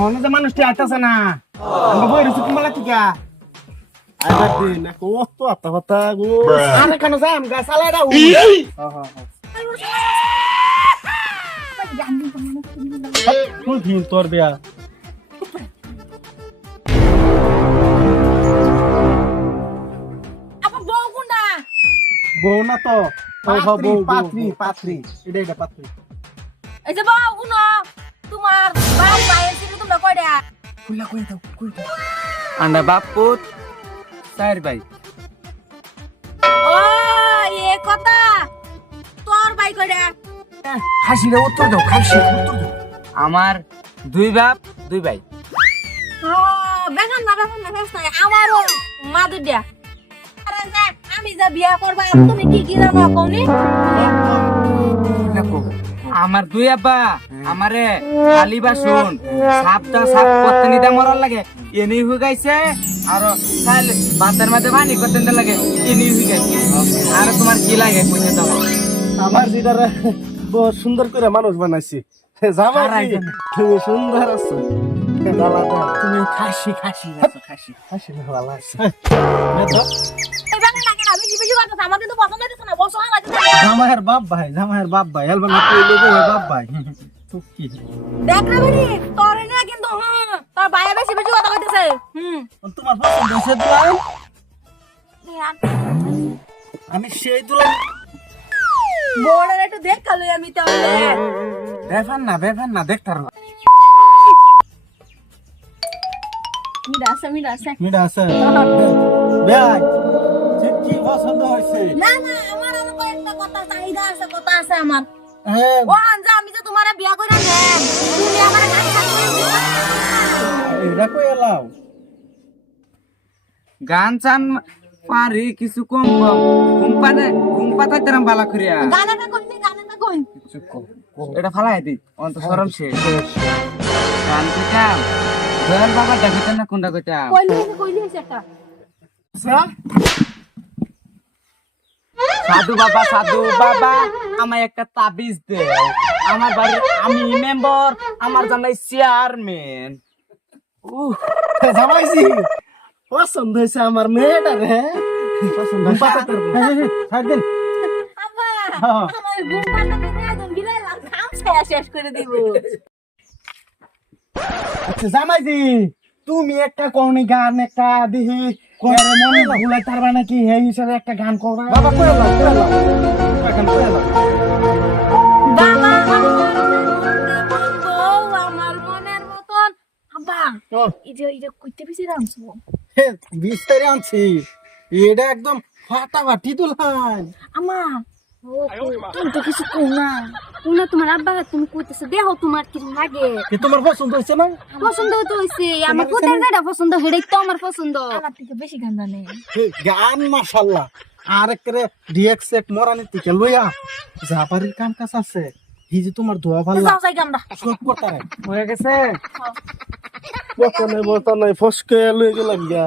অন্য যে মানুষটি আইতাছে না আমরা বই রয়েছি কুমালা টিকা আইবার দিন কত আত্মা কথা গো আর কেন যাই আমি গাছ আলাদা কোন দিন তোর বিয়া আপা বউ কোনটা বউ না তো বউ বউ বউ পাত্রী পাত্রী এটা এটা পাত্রী এই যে বউ কোন তোমার ছিল তোমরা কয়টা? কুলা কই দাও কই আন্ডা বাপ পুত চার ভাই। ও এ কথা। তোর ভাই কয়টা? খাসিরে উত্তর দাও খাসি উত্তর দাও। আমার দুই বাপ দুই ভাই। ও বেগান না বেগান না না। আমারও মা দুইটা আরে যা আমি যা বিয়া করবা তুমি কি কি জানো কোনি দেখো আমার দুই আব্বা আমারে খালি বাসুন। সাপটা সাপ করতে নিতে মরার লাগে এনি হুগাইছে। আর চাইল ভাতের মাঝে পানি করতে নিতে লাগে এনি হুগাইছে। আর তোমার কি লাগে কইতে দাও? আমার যেটা বহুত সুন্দর করে মানুষ বানাইছি। যাবা কি? তুমি সুন্দর আছো। তুমি খাসি খাসি খাসি। ভালো আছে না কেন? বেশি বেশি কথা আমার কিন্তু পছন্দ জামাইয়ের বাপ ভাই জামাইয়ের বাপ ভাই এলবা না কইলে গো বাপ ভাই। তো কি দেখ বেরি তোর না কিন্তু হুম তোর ভাইয়া বেশি বেশি কথা কইতেছে হুম। তোমার পছন্দ হয়েছে দুলাই আমি সেই দুলাই বোর্ডের একটু দেখ খালি আমি তাহলে। বেফান না বেফান না দেখতার না মিরা আছে মিরা আছে। মিডা আছে। ভাই কি পছন্দ হয়েছে? না না। কয়েকটা কথা চাহিদা আছে কথা আছে আমার। হ্যাঁ। ও আনজা আমি যে তোমার বিয়া করে নে তুমি আমার গাড়ি চালিয়ে এটা কই এলাও? গান চান পারি কিছু কম কম তেরাম বালা করিয়া। গানাটা কইনি গানাটা কই এটা ফালাই দি অন্ত সরম শেষ। গান কইতাম দয়াল বাবা দেখিতেন না কোনটা কইতাম। কইলি কইলি একটা। সাধু বাবা সাধু বাবা আমায় একটা তাবিজ দে। আমার বাড়ির আমি মেম্বার আমার জামাই চেয়ারম্যান উহ, জামাইছি পছন্দ হয়েছে আমার মেয়েটা রে। পছন্দ হ্যাঁ। আমার ঘুম পান্তা দিনে একদম বিলাইলাম খাম শেষ শেষ করে দিব। আচ্ছা জামাইজি তুমি একটা কোনি গান একটা দিহি করে মনে ভুলাই তারবা নাকি? হে হিসাবে একটা গান করবা। বাবা করে লাও করে লাও গান করে লাও বাবা আমার মনের আমার মনের মতন। আব্বা এই যে এই যে কইতে পিছে রামছো হে, বিস্তারে আনছি। এটা একদম ফাটাফাটি দুলহান। আমা তুমি তো কিছু কও না। কোনা তোমার আব্বা তুমি কইতেছো দেহ তোমার কি লাগে। এ তোমার পছন্দ হয়েছে না? পছন্দ তো হইছে আমার কোথায় যেটা পছন্দ হেডাই তো আমার পছন্দ। আমার থেকে বেশি গান জানে। হে, গান মাশাল্লাহ আর একরে ডিএক্স এক মরানি থেকে লইয়া জাপারির কাম কাজ আছে এই যে তোমার ধোয়া ভালো যাও যাই আমরা সব করতারে হয়ে গেছে? বতা নাই ফসকে লই গেলাম গিয়া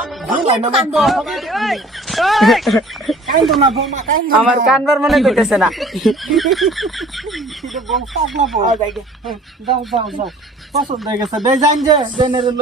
আমার কানবার মনে করতেছে না। পছন্দ হয়ে গেছে। যে জেনারেল